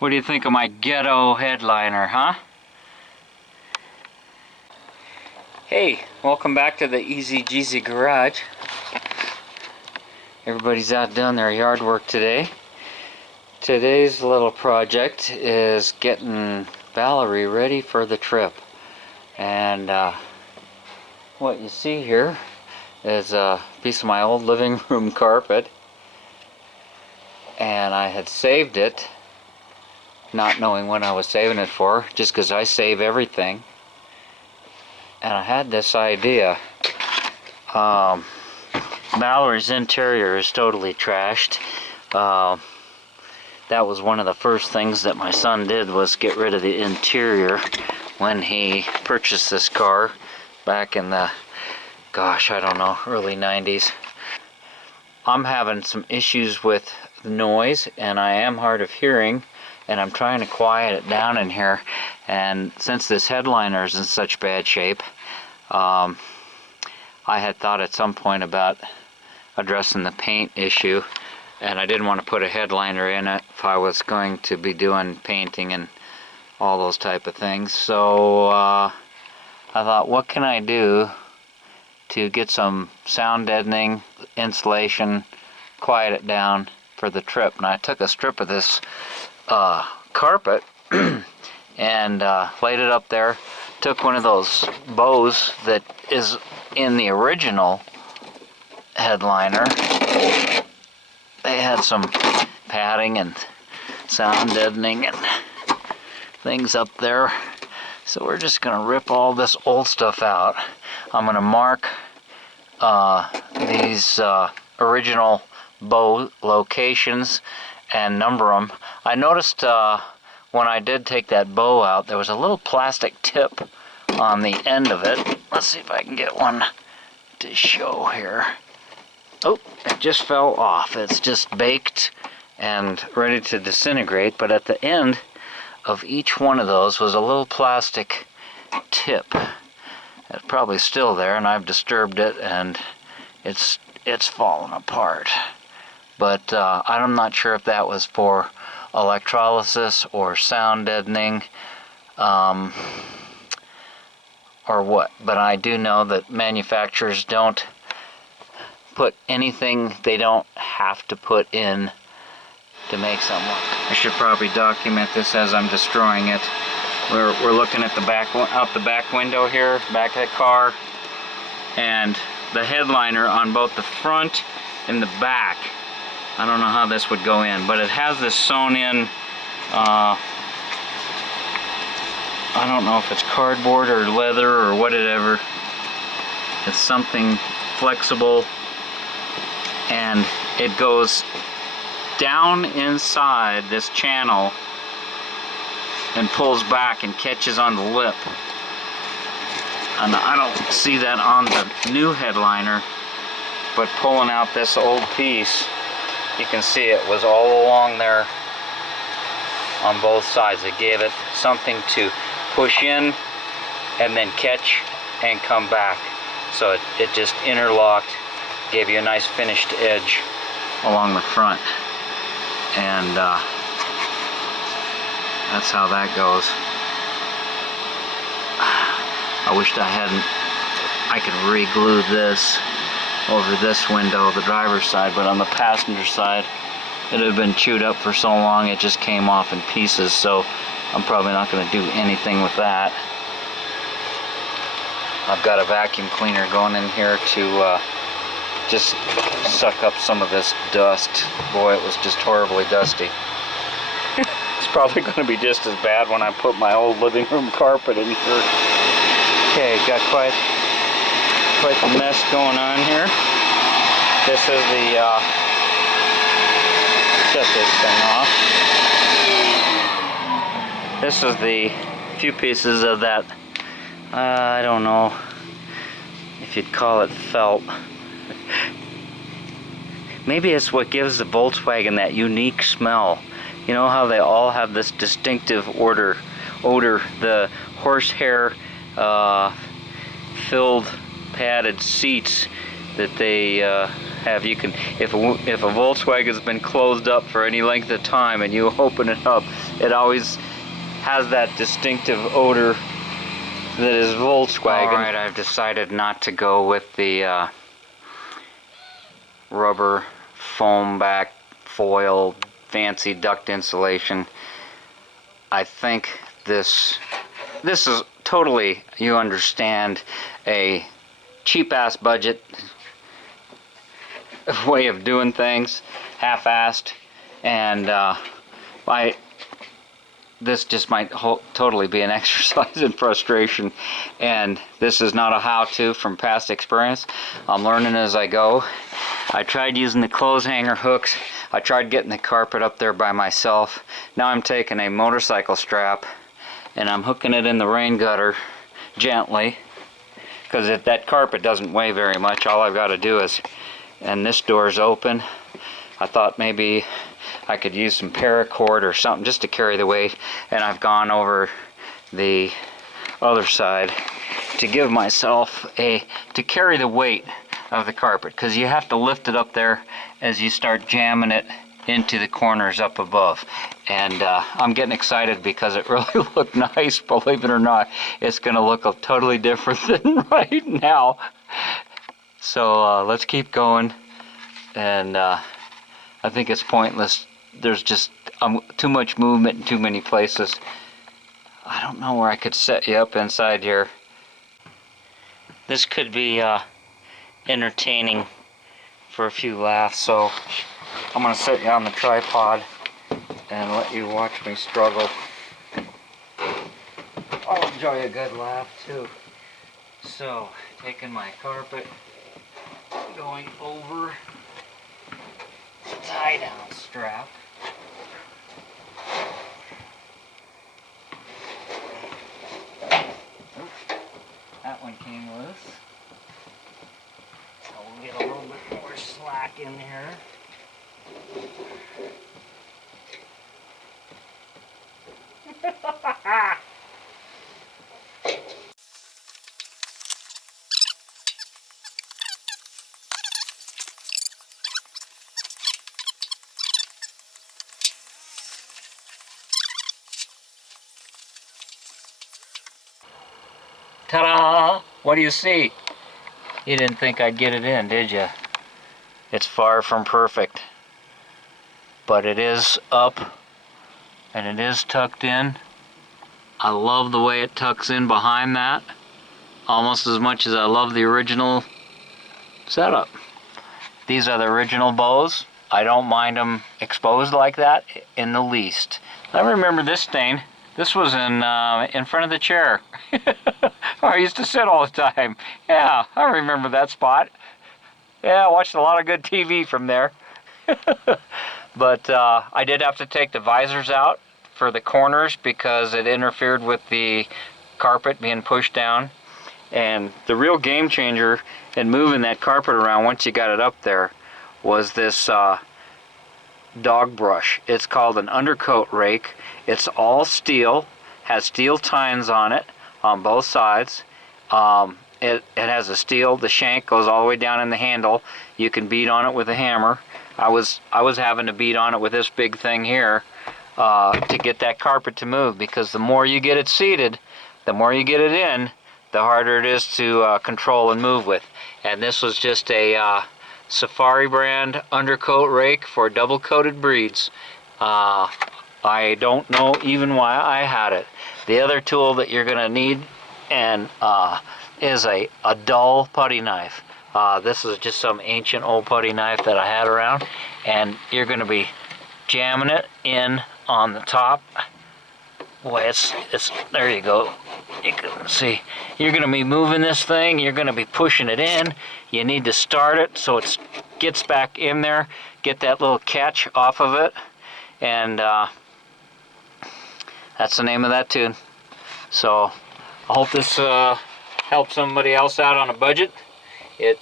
What do you think of my ghetto headliner, huh? Hey, welcome back to the TheEZGZ garage. Everybody's out doing their yard work today. Today's little project is getting Valerie ready for the trip. And what you see here is a piece of my old living room carpet. And I had saved it, not knowing what I was saving it for, just because I save everything. And I had this idea. Valerie's interior is totally trashed. That was one of the first things that my son did, was get rid of the interior when he purchased this car back in the, gosh, I don't know, early 90s. I'm having some issues with noise, and I am hard of hearing, and I'm trying to quiet it down in here. And since this headliner is in such bad shape, I had thought at some point about addressing the paint issue, and I didn't want to put a headliner in it if I was going to be doing painting and all those type of things. So I thought, what can I do to get some sound deadening, insulation, quiet it down for the trip. And I took a strip of this carpet and laid it up there. Took one of those bows that is in the original headliner. They had some padding and sound deadening and things up there. So we're just going to rip all this old stuff out. I'm going to mark these original bow locations and number them. I noticed when I did take that bow out, there was a little plastic tip on the end of it. Let's see if I can get one to show here. Oh, it just fell off. It's just baked and ready to disintegrate, but at the end of each one of those was a little plastic tip. It's probably still there, and I've disturbed it, and it's fallen apart. But I'm not sure if that was for electrolysis or sound deadening or what. But I do know that manufacturers don't put anything they don't have to put in to make something. I should probably document this as I'm destroying it. We're looking at the back, out the back window here, back of the car, and the headliner on both the front and the back. I don't know how this would go in, but it has this sewn in, I don't know if it's cardboard or leather or whatever. It's something flexible, and it goes down inside this channel and pulls back and catches on the lip. And I don't see that on the new headliner, but pulling out this old piece, you can see it was all along there on both sides. It gave it something to push in and then catch and come back. So it just interlocked, gave you a nice finished edge along the front. And that's how that goes. I wished I could re-glue this over this window, the driver's side, but on the passenger side it had been chewed up for so long it just came off in pieces, so I'm probably not going to do anything with that. I've got a vacuum cleaner going in here to just suck up some of this dust. Boy, it was just horribly dusty. It's probably going to be just as bad when I put my old living room carpet in here. Okay, got quite the mess going on here. This is the shut this thing off. This is the few pieces of that, I don't know if you'd call it felt. Maybe it's what gives the Volkswagen that unique smell. You know how they all have this distinctive odor, the horsehair filled padded seats that they have. You can, if a Volkswagen has been closed up for any length of time and you open it up, it always has that distinctive odor that is Volkswagen. Alright, I've decided not to go with the rubber foam back foil fancy duct insulation. I think this is totally, you understand, a cheap-ass budget way of doing things, half-assed, and this just might totally be an exercise in frustration, and this is not a how-to from past experience. I'm learning as I go. I tried using the clothes hanger hooks. I tried getting the carpet up there by myself. Now I'm taking a motorcycle strap and I'm hooking it in the rain gutter gently, because that carpet doesn't weigh very much. All I've got to do is, and this door's open, I thought maybe I could use some paracord or something just to carry the weight, and I've gone over the other side to give myself to carry the weight of the carpet, because you have to lift it up there as you start jamming it into the corners up above. And I'm getting excited because it really looked nice, believe it or not. It's going to look totally different than right now. So let's keep going, and I think it's pointless. There's just too much movement in too many places. I don't know where I could set you up inside here. This could be entertaining for a few laughs, so I'm going to set you on the tripod and let you watch me struggle. I'll enjoy a good laugh too. So, taking my carpet, going over the tie-down strap. That one came loose. So we'll get a little bit more slack in here. Ta-da! What do you see? You didn't think I'd get it in, did you? It's far from perfect, but it is up and it is tucked in. I love the way it tucks in behind that, almost as much as I love the original setup. These are the original bows. I don't mind them exposed like that in the least. I remember this stain. This was in front of the chair. I used to sit all the time. Yeah, I remember that spot. Yeah, I watched a lot of good TV from there. But I did have to take the visors out for the corners because it interfered with the carpet being pushed down. And the real game changer in moving that carpet around once you got it up there was this dog brush. It's called an undercoat rake. It's all steel, has steel tines on it on both sides. It has a steel, the shank goes all the way down in the handle. You can beat on it with a hammer. I was having to beat on it with this big thing here to get that carpet to move, because the more you get it seated, the more you get it in, the harder it is to control and move with. And this was just a Safari brand undercoat rake for double coated breeds. I don't know even why I had it. The other tool that you're going to need is a dull putty knife. This is just some ancient old putty knife that I had around, and you're going to be jamming it in on the top. Boy, it's there you go. You can see. You're going to be moving this thing. You're going to be pushing it in. You need to start it so it gets back in there. Get that little catch off of it, and that's the name of that tune. So I hope this helps somebody else out on a budget. It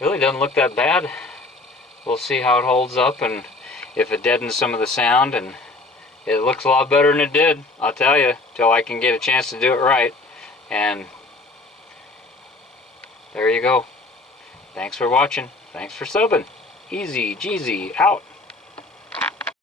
really doesn't look that bad. We'll see how it holds up and if it deadens some of the sound, and it looks a lot better than it did, I'll tell you, till I can get a chance to do it right. And there you go. Thanks for watching. Thanks for subbing. TheEZGZ out.